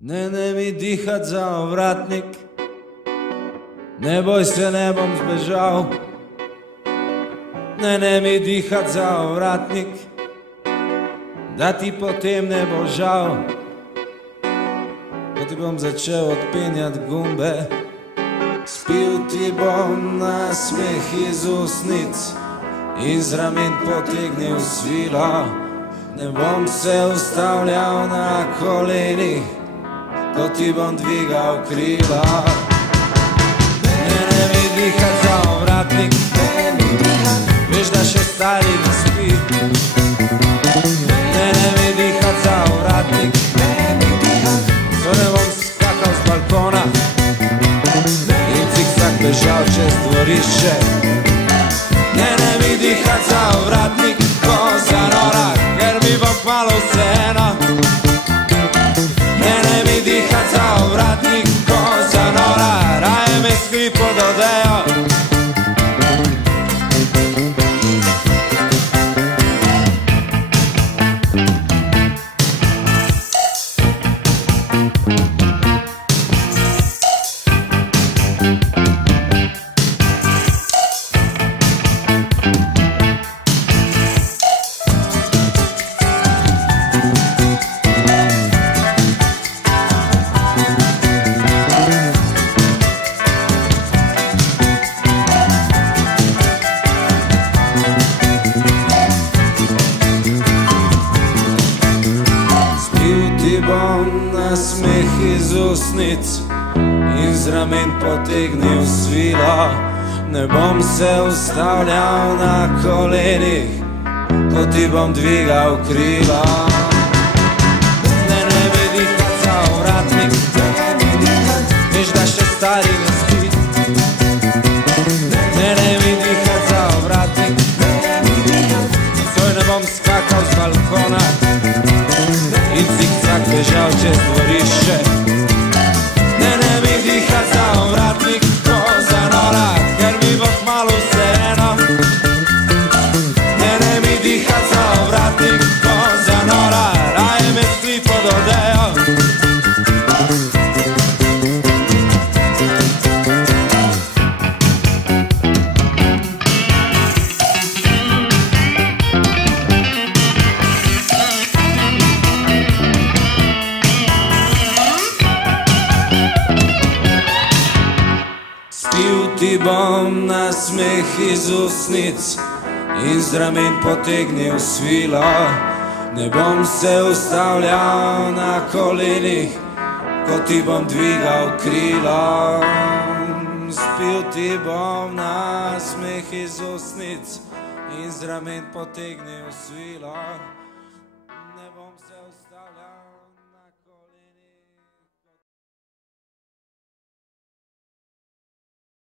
Ne mi dihat za ovratnik, ne boj se, ne bom zbežal. Ne mi dihat za ovratnik, da ti potem ne bo žal. Ko ti bom začel odpenjat gumbe, spil ti bom nasmeh iz usnic, iz ramen potegnil svilo. Ne bom se ustavljal na kolenih, ko ti bom dvigal krila. Ne mi dihat za ovratnik, veš, da še stari ne spi. Ne mi dihat za ovratnik, ko ne bom skakal z balkona in cikcak bežal čez dvorišče. Ne mi dihat za ovratnik, ko zanora, ker mi bo kmalu vseeno. Ne mi dihat za ovratnik, ko zanora, raje me skri pod odejo. Bom nasmeh iz usnic, iz ramen potegnil svilo. Ne bom se ustavljal na kolenih, ko ti bom dvigal krila. Ne mi dihat za ovratnik, veš, da še stari ne spi. Ne mi dihat za ovratnik, nocoj ne bom skakal z balkona in cikcak bežal čez dvorišče. Ne mi dihat za ovratnik, ko zanora, ker mi bo kmalu vseeno. Ne mi dihat za ovratnik, ko zanora, raje me skri pod odejo. Spil ti bom nasmeh iz usnic, iz ramen potegnil svilo. Ne bom se ustavljal na kolenih, ko ti bom dvigal krila. Spil ti bom nasmeh iz usnic, iz ramen potegnil svilo.